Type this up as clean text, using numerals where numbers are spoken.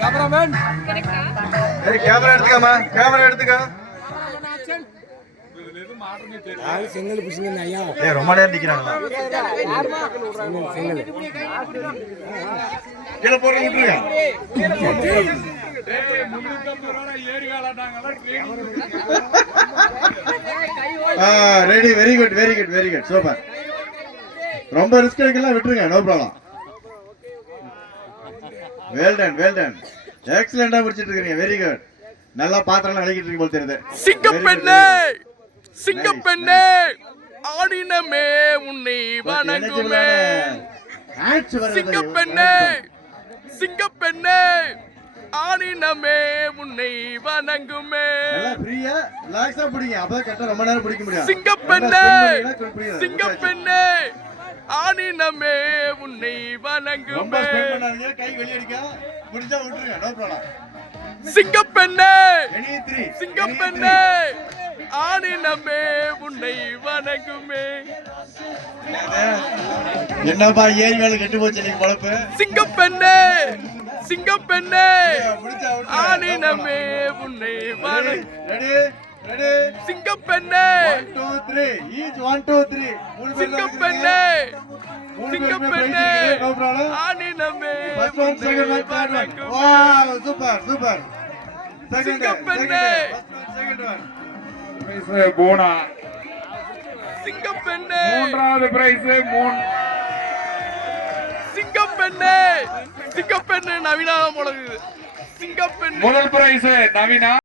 Cameraman camera எடுத்துக்கமா, camera எடுத்துக்க. செங்கல் புடிச்சுங்க ஐயா. ரொம்ப நேரம் நிக்கிறாங்களா? கீழே போற விட்டுருங்க. Ready, very good, very good, very good, super. ரொம்ப ரிஸ்க் எடுக்கலாம், விட்டுருங்க, no problem. Well done, well done, எக்ஸலெண்டா முடிச்சிட்டு இருக்கீங்க, வெரி குட். நல்லா பாத்திரம் அழைக்கிட்டு இருக்கு போல தெரியுது. சிங்கப்பெண்ணே, சிங்கப்பெண்ணே, ஆடினமே உன்னை வணங்குமே. சிங்கப்பெண்ணே, சிங்கப்பெண்ணே, ஆடினமே உன்னை வணங்குமே. ஃப்ரீயா ரிலாக்ஸா பிடிங்க, அப்பதான் கரெக்ட்டா ரொம்ப நேரம் பிடிக்க முடியும். சிங்கப்பெண்ணே, சிங்கப்பெண்ணே, ஆடினமே உன்னை வணங்குமே. ரொம்ப ஸ்பெண்ட் பண்ணாதீங்க, கை வெளிய அடிக்க முடிஞ்சா விட்டுருங்க, நோ ப்ராப்ளம். சிங்கப்பெண்ணே, 3 சிங்கப்பெண்ணே, ஆடினமே உன்னை வணங்குமே. என்னப்பா ஏரி வேலை கெட்டு போச்சு நீங்க பொழப்பு. சிங்கப்பெண்ணே, சிங்கப்பெண்ணே, ஆடினமே உன்னை வணங்கு. ரெடி, ரெடி, சிங்கப்பெண்ணே, 1 2 3 ஈச் 1 2 3. சிங்கப்பெண்ணே, சிங்கப்பெண்ணே, ஆடினமே first one, second one, third one. Wow, super, super. சிங்கப்பெண்ணே, செகண்ட் ஒன். பிரைஸ் போனா. சிங்கப்பெண்ணே, மூன்றாவது பிரைஸ் சிங்கப்பெண்ணே, சிங்கப்பெண்ணே நவீனா முழங்குது. சிங்கப்பெண்ணே முதல் பிரைஸ் நவீனா.